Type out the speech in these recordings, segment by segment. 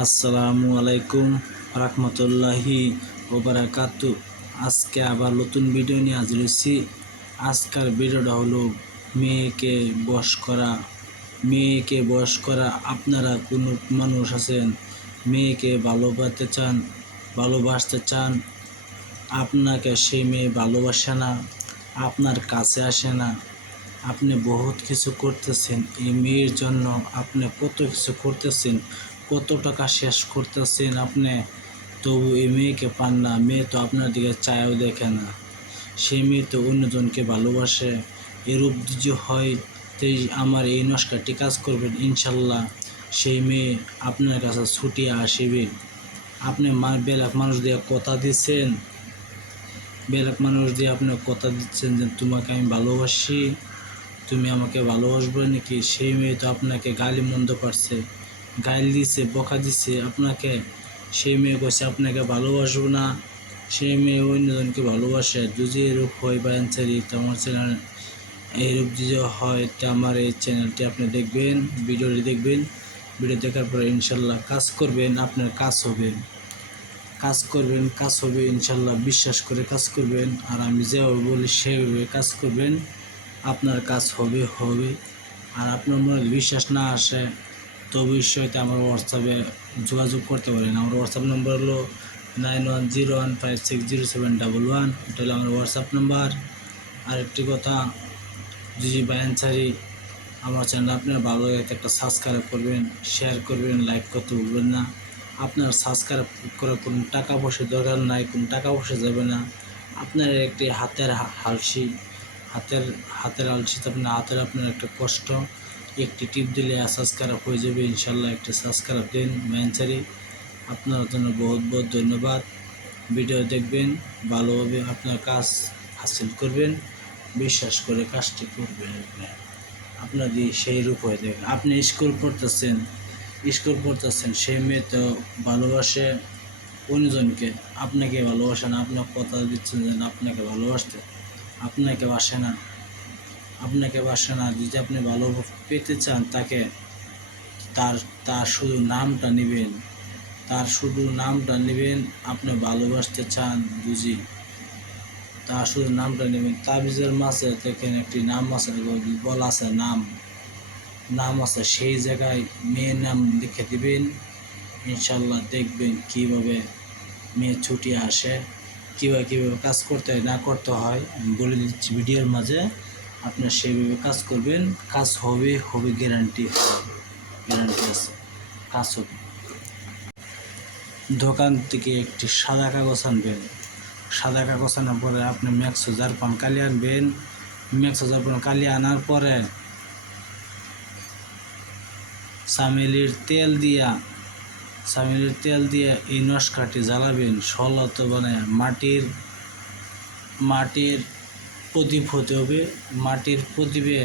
আসসালামু আলাইকুম রহমতুল্লাহি ওবারাকাতু আজকে আবার নতুন ভিডিও নিয়ে হাজির হয়েছি। আজকের ভিডিওটা হলো মেয়েকে বস করা। মেয়েকে বস করা, আপনারা কোনো মানুষ আছেন? মেয়েকে ভালোবাসতে চান ভালোবাসতে চান, আপনাকে সেই মেয়ে ভালোবাসে না, আপনার কাছে আসে না। আপনি বহুত কিছু করতেছেন, এই মেয়ের জন্য আপনি কত কিছু করতেছেন কত টাকা শেষ করতেছেন আপনি? তবু এই মেয়েকে পান না। মেয়ে তো আপনার দিকে চায়ও দেখে না। সেই মেয়ে তো অন্যজনকে ভালোবাসে। এরূপ যদি হয়, তাই আমার এই নস্কারটি কাজ করবেন ইনশাল্লাহ। সেই মেয়ে আপনার কাছে ছুটিয়ে আসিবে। আপনি মা, বেলাক মানুষ দিয়ে কথা দিচ্ছেন? বেলাক মানুষ দিয়ে আপনি কথা দিচ্ছেন যে, তোমাকে আমি ভালোবাসি। তুমি আমাকে ভালোবাসবে নাকি? সেই মেয়ে তো আপনাকে গালি মন্দ পারছে। গাইল দিছে, বকা দিছে, আপনাকে সেই মেয়ে কইছে, আপনাকে ভালোবাসবো না। সেই মেয়ে অন্যজনকে ভালোবাসে, যদি এরূপ হয় বা অ্যান্সারি তো আমার চ্যানেল এইরূপ যদি হয়, তো আমার এই চ্যানেলটি আপনি দেখবেন, ভিডিওটি দেখবেন। ভিডিও দেখার পরে ইনশাল্লাহ কাজ করবেন, আপনার কাজ হবে। কাজ করবেন, কাজ হবে, ইনশাল্লাহ বিশ্বাস করে কাজ করবেন। আর আমি যেভাবে বলি, সেভাবে কাজ করবেন। আপনার কাজ হবে হবে। আর আপনার মনে বিশ্বাস না আসে তো অবশ্যই আমার হোয়াটসঅ্যাপে যোগাযোগ করতে পারেন। আমার হোয়াটসঅ্যাপ নম্বর হলো nine one zero one five six zero seven double one এটা হলো আমার হোয়াটসঅ্যাপ নাম্বার আরেকটি কথা, যদি বায়ানসারি আমার চ্যানেল আপনার ভালো লাগে, একটা সাবস্ক্রাইব করবেন শেয়ার করবেন লাইক করতে ভুলবেন না। আপনার সাবস্ক্রাইব করে কোনো টাকা পয়সা দরকার নাই, কোনো টাকা পয়সা যাবে না। আপনার একটি হাতের হালসি, হাতের হাতের আলসিতে আপনার হাতের আপনার একটা কষ্ট। একটি টিপ দিলে সাবস্ক্রাইব হয়ে যাবে। ইনশাল্লাহ একটা সাবস্ক্রাইব দিন ম্যানচারি আপনার জন্য বহুত বহুত ধন্যবাদ। ভিডিও দেখবেন, ভালোভাবে আপনার কাজ হাসিল করবেন, বিশ্বাস করে কাজটি করবেন আপনি। আপনাদের সেই রূপ হয়ে যাবে। আপনি স্কুল পড়তেছেন স্কুল পড়তেছেন, সেই মেয়ে তো ভালোবাসে অন্যজনকে। আপনাকে ভালোবাসে না, আপনার কথা দিচ্ছেন যে না, আপনাকে ভালোবাসতে। আপনাকে বাসে না। আপনাকে বাসে না যদি আপনি ভালো পেতে চান, তাকে তার তার শুধু নামটা নেবেন, তার শুধু নামটা নেবেন, আপনি ভালোবাসতে চান বুঝি? তার শুধু নামটা নেবেন। তাবিজের মাঝে দেখেন একটি নাম আছে বলা আছে? নাম। নাম আছে, সেই জায়গায় মেয়ের নাম লিখে দিবেন। ইনশাল্লাহ দেখবেন কীভাবে মেয়ে ছুটি আসে, কীভাবে কীভাবে কাজ করতে হয়, না করতে হয়। বলে দিচ্ছি ভিডিওর মাঝে। আপনার সেভাবে কাজ করবেন, কাজ হবে হবে গ্যারান্টি গ্যারান্টি আছে, কাজ হবে। দোকান থেকে একটি সাদা কাগজ আনবেন। সাদা কাগজ আনার পরে আপনি ম্যাক্স হাজার পান কালি আনবেন। ম্যাক্স হাজার পান কালি আনার পরে সামিলির তেল দিয়া, সামিলির তেল দিয়ে এই নস্কাটি জ্বালাবেন। সলত মানে মাটির মাটির প্রদীপ হতে হবে, মাটির প্রদীপে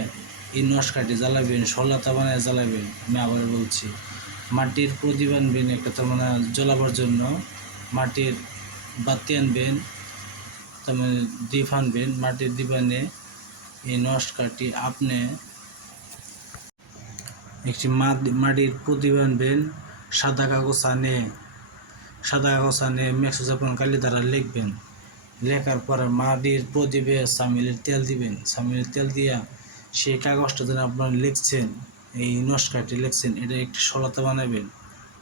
এই নস্কাটি জ্বালাবেন সলতা বানায় জ্বালাবেন, আমি আবার বলছি, মাটির প্রদীপ আনবেন একটা তার মানে জ্বলাবার জন্য, মাটির বাতি আনবেন তার মানে দ্বীপ আনবেন, মাটির দ্বীপ আনে, এই নস্কাটি আপনি একটি মাটির প্রদীপ আনবেন, সাদা কাগজ আনে, সাদা কাগজ আনে মেক্সো জাপান কালি দ্বারা লিখবেন। লেখার পরে মাটির প্রদীপে সামিলের তেল দিবেন। সামিলের তেল দিয়া সেই কাগজটা যেন আপনারা লিখছেন, এই নস্কাটি লিখছেন, এটা একটি সলতা বানাবেন।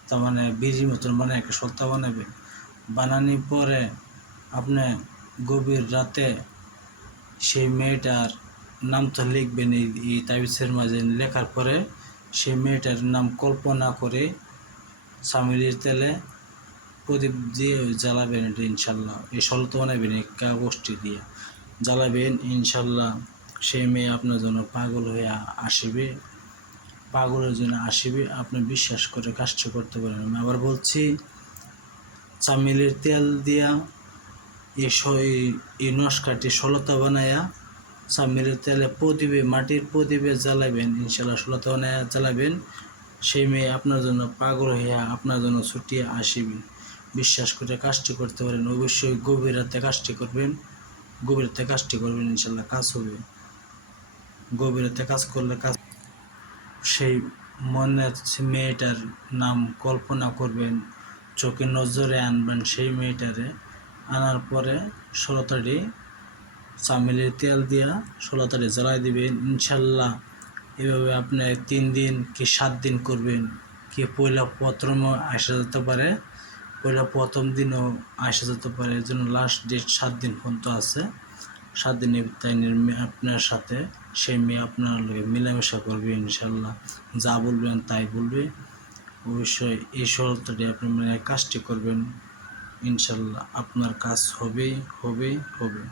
তার মানে বিড়ির মতন বানায় একটা সলতা বানাবেন। বানানোর পরে আপনি গভীর রাতে সেই মেয়েটার নাম তো লিখবেন এই তাবিজের মাঝে। লেখার পরে সেই মেয়েটার নাম কল্পনা করে সামিলির তেলে প্রদীপ দিয়ে জ্বালাবেন এটা ইনশাল্লাহ। এই সলত বানাবেন এই কাগজটি দিয়ে। জ্বালাবেন, ইনশাল্লাহ সেই মেয়ে আপনার জন্য পাগল হয়ে আসবে। পাগলের জন্য আসিবে, আপনি বিশ্বাস করে কাজটা করতে পারেন। আমি আবার বলছি, চামিলের তেল দিয়া এই নস্কাটি সলতা বানায়া সামিলের তেলে প্রদীপে, মাটির প্রদীপে জ্বালাবেন, ইনশাল্লাহ সলতা বানায়া জ্বালাবেন। সেই মেয়ে আপনার জন্য পাগল হইয়া আপনার জন্য ছুটিয়ে আসিবে। বিশ্বাস করে কাজটি করতে পারেন। অবশ্যই গভীর কাজটি করবেন। গভীর কাজটি করবেন ইনশাল্লাহ কাজ হবে। গভীর কাজ করলে কাজ সেই মনের মেয়েটার নাম কল্পনা করবেন, চোখে নজরে আনবেন সেই মেয়েটারে। আনার পরে ষোলো তারিখ চামেলির তেল দিয়া ষোলো তারিখ জ্বালাই দিবেন ইনশাল্লাহ এভাবে আপনি তিন দিন কি সাত দিন করবেন, কি পয়লা প্রথমও আসা যেতে পারে। পয়লা প্রথম দিনও আসা যেতে পারে, এর জন্য লাস্ট ডেট সাত দিন পর্যন্ত আছে। সাত দিনের তাইনের আপনার সাথে, সেই মেয়ে আপনার লগে মেলামেশা করবে ইনশাল্লাহ। যা বলবেন তাই বলবে। অবশ্যই এই সরলতাটি আপনি মানে কাজটি করবেন। ইনশাল্লাহ আপনার কাজ হবেই হবেই হবে।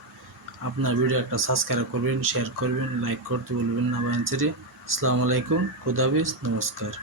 আপনার ভিডিও একটা সাবস্ক্রাইব করবেন শেয়ার করবেন লাইক করতে বলবেন না বাঞ্চারি আসসালামু আলাইকুম খুদাবিজ নমস্কার।